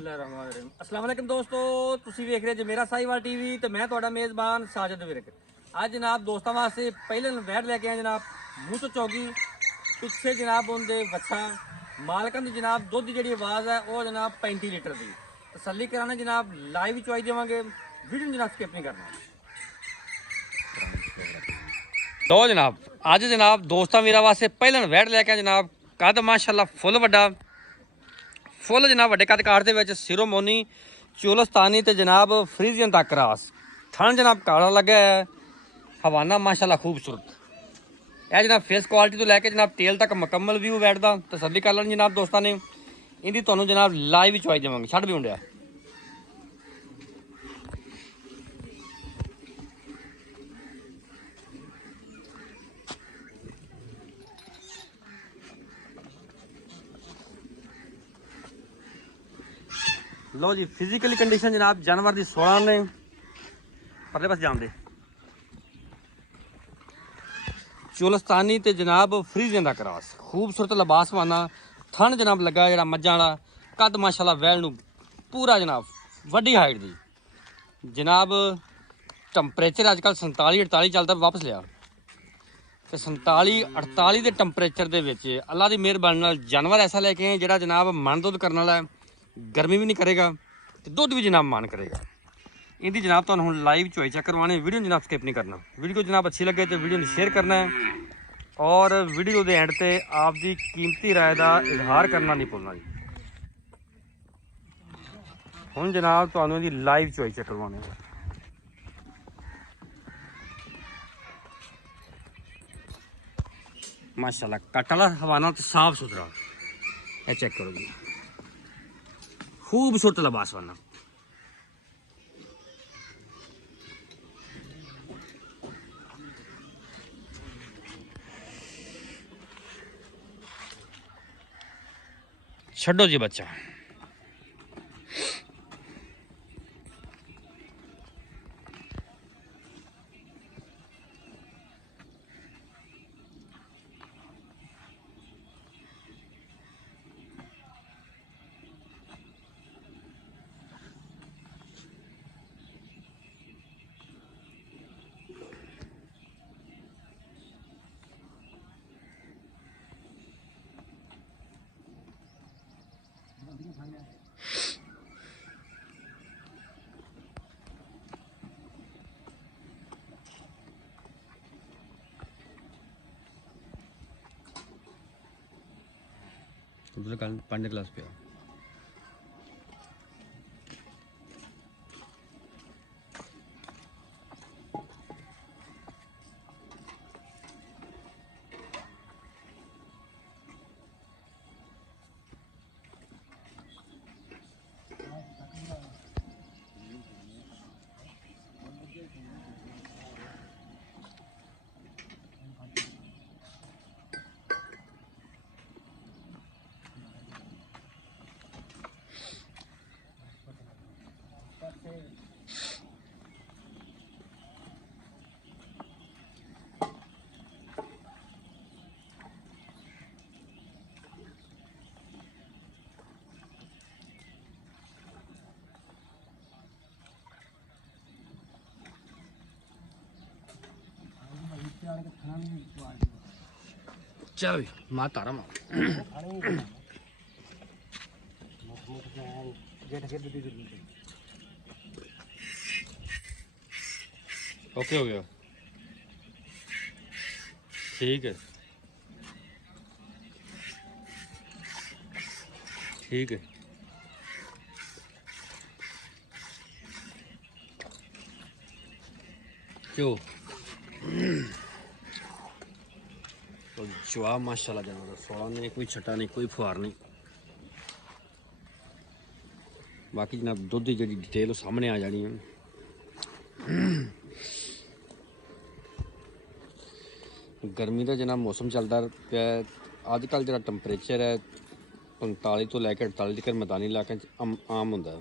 अस्सलाम वालेकुम दोस्तों, ਤੁਸੀਂ ਵੇਖ ਰਹੇ ਜੇ ਮੇਰਾ ਸਾਈਵਾਲ ਟੀਵੀ ਤੇ ਮੈਂ ਤੁਹਾਡਾ ਮੇਜ਼ਬਾਨ ਸਾਜਦ ਵਿਰਕ। ਅੱਜ ਜਨਾਬ ਦੋਸਤਾਂ ਵਾਸਤੇ ਪਹਿਲੇ ਵੈਟ ਲੈ ਕੇ ਆਏ ਜਨਾਬ ਮੂੰਹ ਤੋਂ ਚੌਗੀ ਪਿੱਛੇ ਜਨਾਬ ਉਹਦੇ ਵੱਛਾ ਮਾਲਕਾਂ ਦੀ ਜਨਾਬ ਦੁੱਧ ਦੀ ਜਿਹੜੀ ਆਵਾਜ਼ ਹੈ ਉਹ ਜਨਾਬ 35 ਲੀਟਰ ਦੀ ਤਸੱਲੀ ਕਰਾਣਾ ਜਨਾਬ ਲਾਈਵ ਚੁਆਈ ਦੇਵਾਂਗੇ ਵੀਡੀਓ ਨੂੰ ਜਨਾਬ ਸਕਿਪ ਨਹੀਂ ਕਰਨਾ। ਲੋ ਜਨਾਬ ਅੱਜ ਜਨਾਬ ਦੋਸਤਾਂ ਵੀਰਾਂ ਵਾਸਤੇ ਪਹਿਲਾਂ ਵੈਟ ਲੈ ਕੇ ਆਏ ਜਨਾਬ ਕੱਦ ਮਾਸ਼ਾਅੱਲਾ ਫੁੱਲ ਵੱਡਾ फुल जनाब व्डे कद काट के सिरोमोनी चोलस्तानी तो जनाब फ्रीजियन तक क्रास थन जनाब काला लगे है हवाना माशाल्लाह खूबसूरत है जनाब फेस क्वालिटी तो लैके जनाब टेल तक मुकम्मल व्यू बैठता तसल्ली कर लेनी जनाब दोस्तों ने इनकी तुहानू जनाब लाइव ही चुआई देवांगे छड़ भी मुंडिया लो जी फिजिकली कंडीशन जनाब जानवर की 16 ने परले पास जान दे चोलस्तानी ते जनाब फ्रीजियन का क्रॉस खूबसूरत लिबास वाना थन जनाब लगा जरा मज्जां वाला कद माशाल्लाह वैल नू पूरा जनाब वड्डी हाइट दी जनाब टंपरेचर अजकल 47-48 चलता वापस लिया तो 47-48 के टंपरेचर के अल्लाह की मेहरबानी नाल जानवर ऐसा लैके आए जिहड़ा जनाब मन दुध करने वाला है गर्मी भी नहीं करेगा तो दुध भी जनाब मान करेगा इनकी जनाब तो हम लाइव चॉइस चेक करवाने वीडियो जनाब स्किप नहीं करना वीडियो जनाब अच्छी लगे तो वीडियो शेयर करना है और वीडियो के एंड से आपकी कीमती राय का इजहार करना नहीं भूलना जी हम जनाब तो लाइव चॉइस चेक करवाने माशाल्लाह कट वाला हवाना तो साफ सुथरा है चेक करो जी खूबसूरत लिबास वाला छड्डो जी बच्चा कल 5 क्लास पे चल माँ तारा माँ ओके हो गया ठीक है ठीक है क्यों तो जवाब माशाल्लाह जानवर 16 ने कोई छटा नहीं कोई फुहार नहीं बाकी जनाब दुध की जी डिटेल सामने आ जानी है गर्मी का जनाब मौसम चलता पे अजकल जो टंपरेचर है 45 तो लैके 48 तक मैदानी इलाकों आम होंगे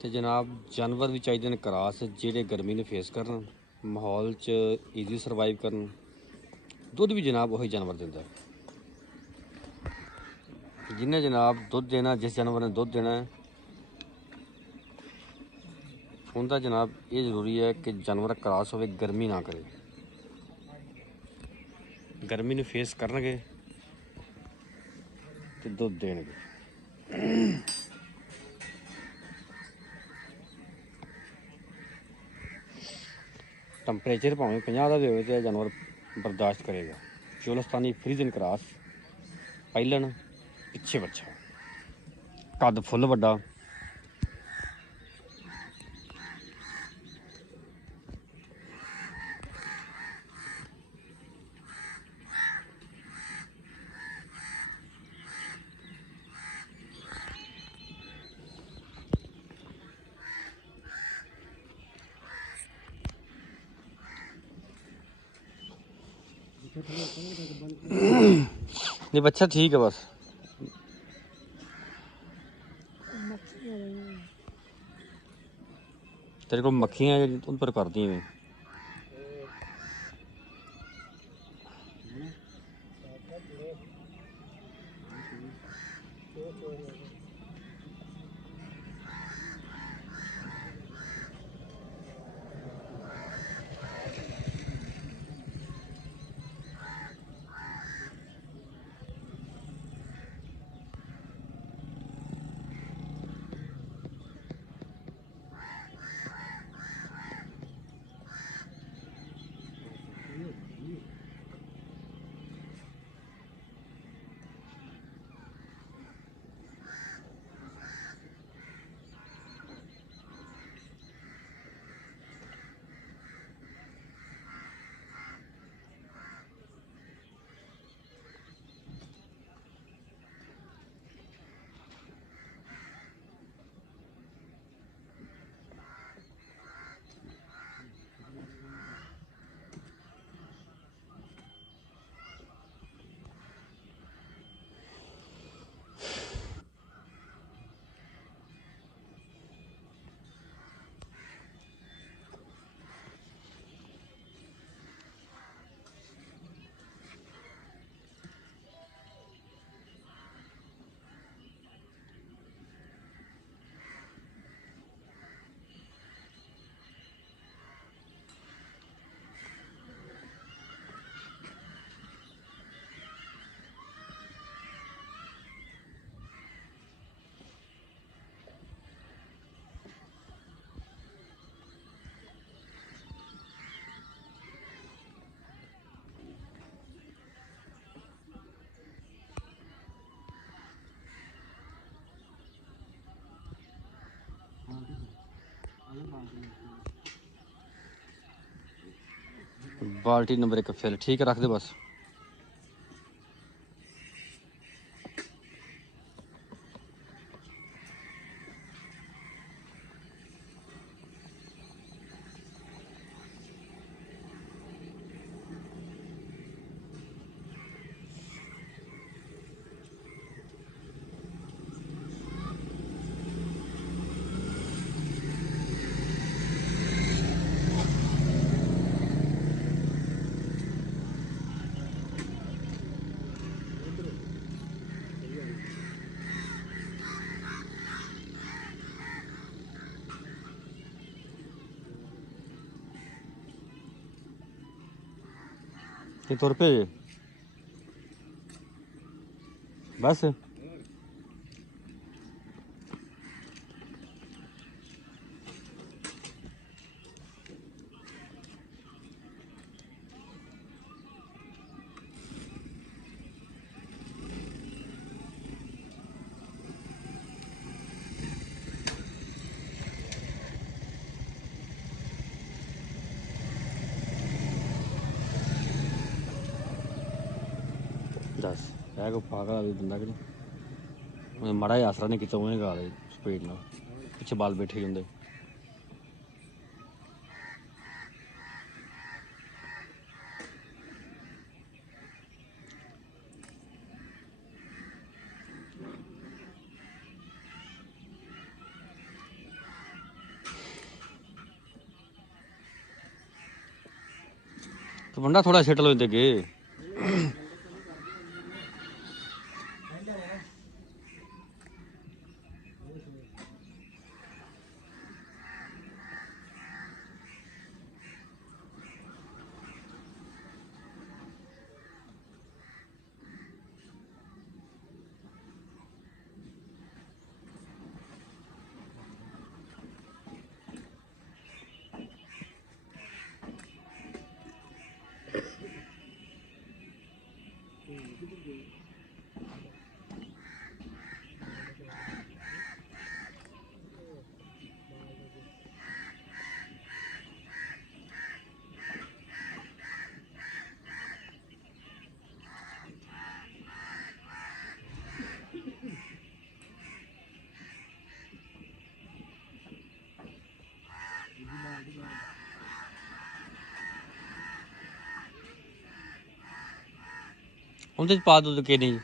तो जनाब जानवर भी चाहिए क्रास जेडे गर्मी ने फेस करन माहौल च ईजी सर्वाइव करन दुध भी जनाब वही जानवर देता जिन्हें जनाब दुध देना जिस जानवर ने दुध देना है ਹੁੰਦਾ ਜਨਾਬ ਇਹ ਜ਼ਰੂਰੀ ਹੈ ਕਿ ਜਾਨਵਰ ਕ੍ਰਾਸ ਹੋਵੇ, ਗਰਮੀ ਨਾ ਕਰੇ। ਗਰਮੀ ਨੂੰ ਫੇਸ ਕਰਨਗੇ ਤੇ ਦੁੱਧ ਦੇਣਗੇ। ਟੈਂਪਰੇਚਰ ਭਾਵੇਂ 50 ਦਾ ਵੀ ਹੋਵੇ ਤੇ ਜਾਨਵਰ ਬਰਦਾਸ਼ਤ ਕਰੇਗਾ। ਚੋਲਸਤਾਨੀ ਫਰੀਜ਼ਨ ਕ੍ਰਾਸ, ਪਹਿਲਣ ਪਿੱਛੇ ਬੱਚਾ, ਕੱਦ ਫੁੱਲ ਵੱਡਾ। नहीं बच्चा ठीक है बस। तेरे को मक्खियाँ उन पर कर दी हैं। बाल्टी नंबर 1 फिल ठीक है, रख दे बस। ये तुर पे बस। दस है को पागल भी बंदा कि नहीं, माड़ा ही आसरा नहीं किया उन्हें गा दे स्पीड ना, पिछे बाल बैठे होंगे। तो बंदा थोड़ा सेटल हो जाते ਉਹਦੇ 'ਚ ਪਾ ਦੁੱਧ ਕਿੰਨੀ?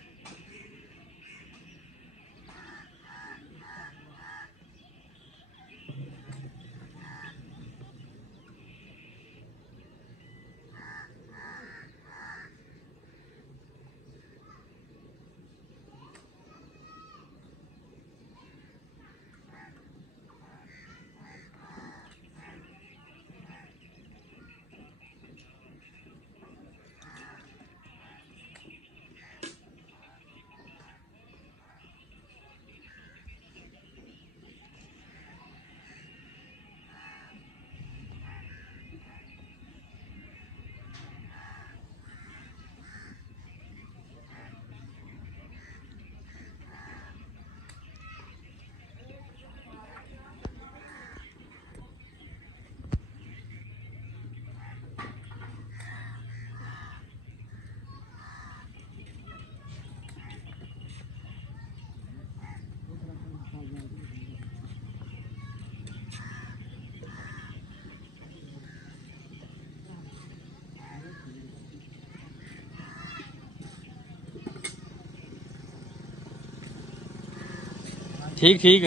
ठीक ठीक।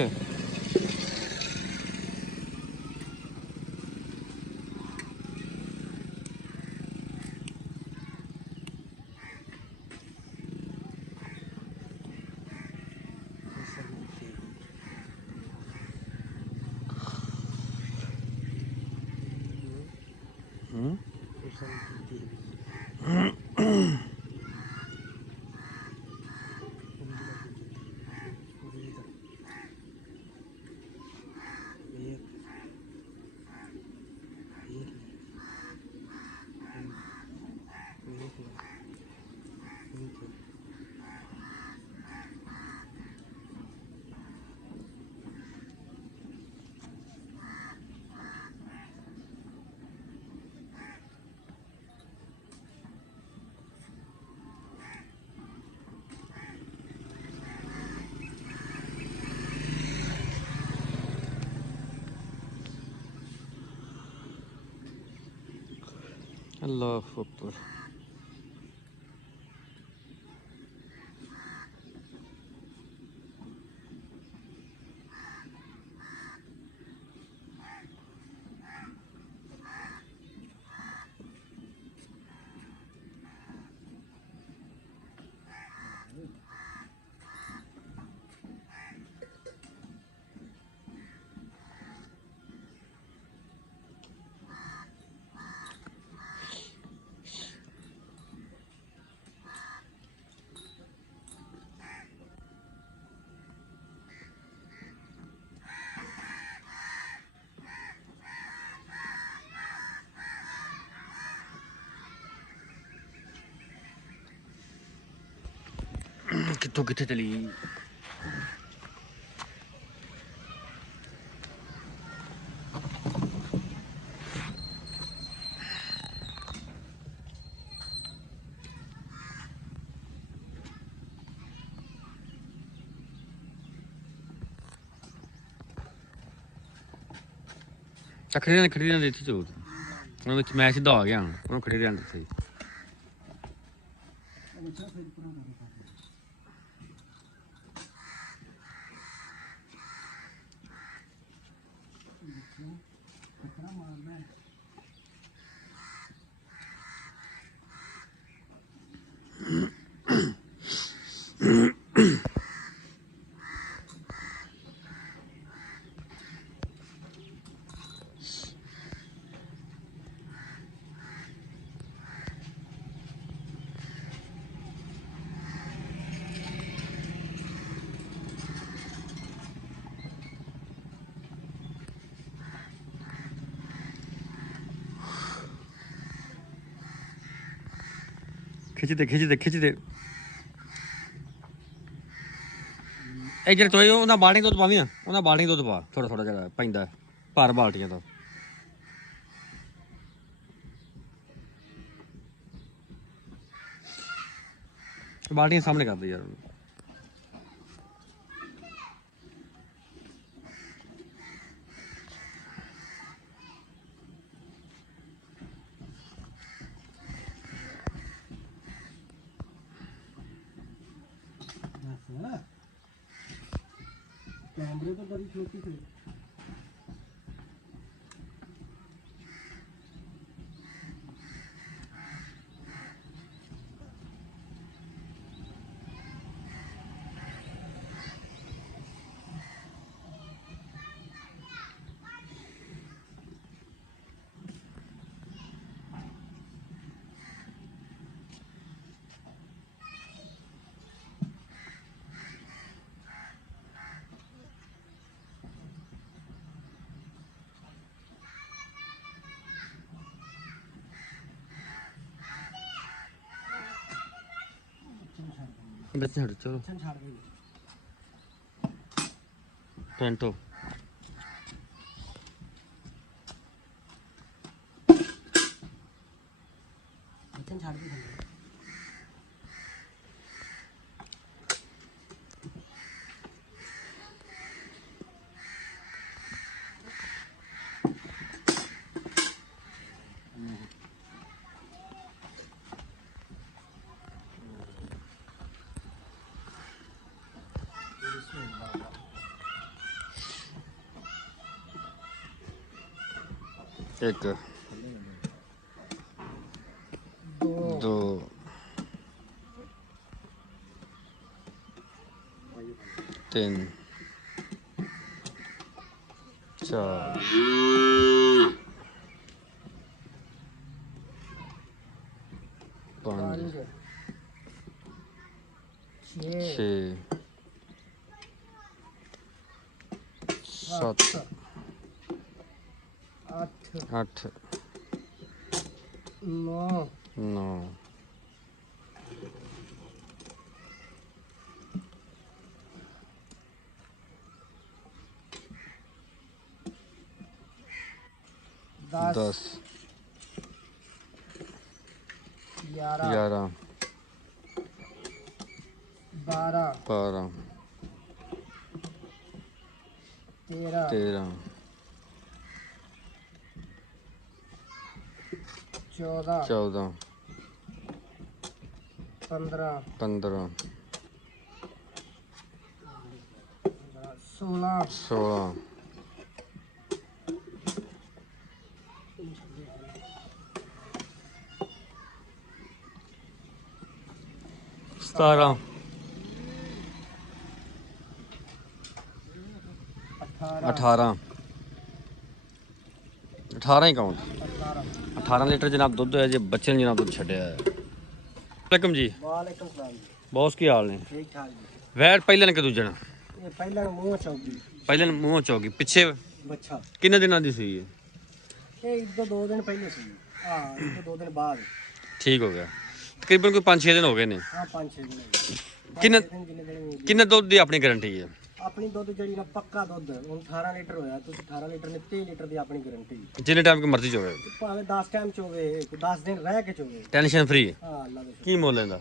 अल्लाह अकबर। कितों किथे चली गई? खड़ी रहने इत्थे चोर मैं सीधा आ गया हूँ खड़ी रहने इत्थे। खिंचते खिंचते खिंचते इधर तो उन्हें बाल्टी दुद्ध पावी उन्हें बाल्टी दुद्ध पा थोड़ा थोड़ा जगह पैंदा भर बाल्टियां तो बाल्टियां सामने कर दे यार। कैमरे तो बड़ी छोटी थी। बच्चे हट चलो पेंटो एक दो तीन चार पाँच छः सात आठ नौ 10 11 12 13 14 15 16 17 18 ही काउंट 18 लीटर जनाब दुध है जी बच्चे ने जनाब दुध छड़िया है। वालेकुम जी। वालेकुम सलाम जी। बॉस की हाल ने? ठीक ठाक जी। वैट पहले ने कि दूजे ने? ये पहले मुंह चौकी। पहले मुंह चौकी पिछे बच्चा कितने दिनों दी सुई है? ये एक दो दिन पहले सुई। हां एक दो दिन बाद ठीक हो गया। तकरीबन कोई 5-6 दिन हो गए ने। हां 5-6 दिन। कितने दूध दी अपनी गारंटी है? अपनी दुध जड़ी ना पक्का दुध ਹੁਣ 18 ਲੀਟਰ ਹੋਇਆ ਤੁਸੀਂ 18 ਲੀਟਰ ਨੇ 23 ਲੀਟਰ ਦੀ ਆਪਣੀ ਗਾਰੰਟੀ ਜਿੰਨੇ ਟਾਈਮ ਕੀ ਮਰਜ਼ੀ ਚੋਵੇ ਭਾਵੇਂ 10 ਟਾਈਮ ਚੋਵੇ 10 ਦਿਨ ਰਹਿ ਕੇ ਚੋਵੇ ਟੈਨਸ਼ਨ ਫ੍ਰੀ। ਹਾਂ ਅੱਲਾ ਦੇ ਕੀ ਮੁੱਲ ਇਹਦਾ?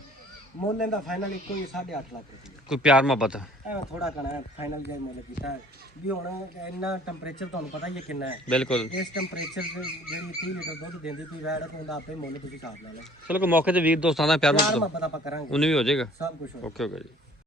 ਮੁੱਲ ਇਹਦਾ ਫਾਈਨਲ ਇੱਕੋ ਹੀ 8.5 ਲੱਖ ਰੁਪਏ। ਕੋਈ ਪਿਆਰ ਮੁਹੱਬਤ ਐਵੇਂ ਥੋੜਾ ਕਣਾ ਫਾਈਨਲ ਜਾਈ ਮੁੱਲ ਕੀਤਾ ਵੀ ਹੁਣ ਇੰਨਾ ਟੈਂਪਰੇਚਰ ਤੁਹਾਨੂੰ ਪਤਾ ਹੀ ਹੈ ਕਿੰਨਾ ਹੈ। ਬਿਲਕੁਲ ਇਸ ਟੈਂਪਰੇਚਰ ਤੇ ਜਿਹੜੀ 30 ਲੀਟਰ ਦੁੱਧ ਦਿੰਦੀ ਤੁਸੀਂ ਵੈੜ ਕੋਲ ਆਪੇ ਮੁੱਲ ਤੁਸੀਂ ਹਿਸਾਬ ਲਾ ਲਓ। ਚਲੋ ਕੋਈ ਮੌਕੇ ਤੇ ਵੀਰ ਦੋਸਤਾਂ ਦਾ ਪਿਆਰ ਪਿਆਰ ਮੁਹੱਬਤ ਮੁਹੱਬਤ ਆਪਾਂ ਕਰਾਂਗੇ ਉਹਨੂੰ ਵੀ ਹੋ ਜਾਏਗਾ। ਸਭ ਕੁਝ ਓਕੇ ਓਕੇ ਜੀ।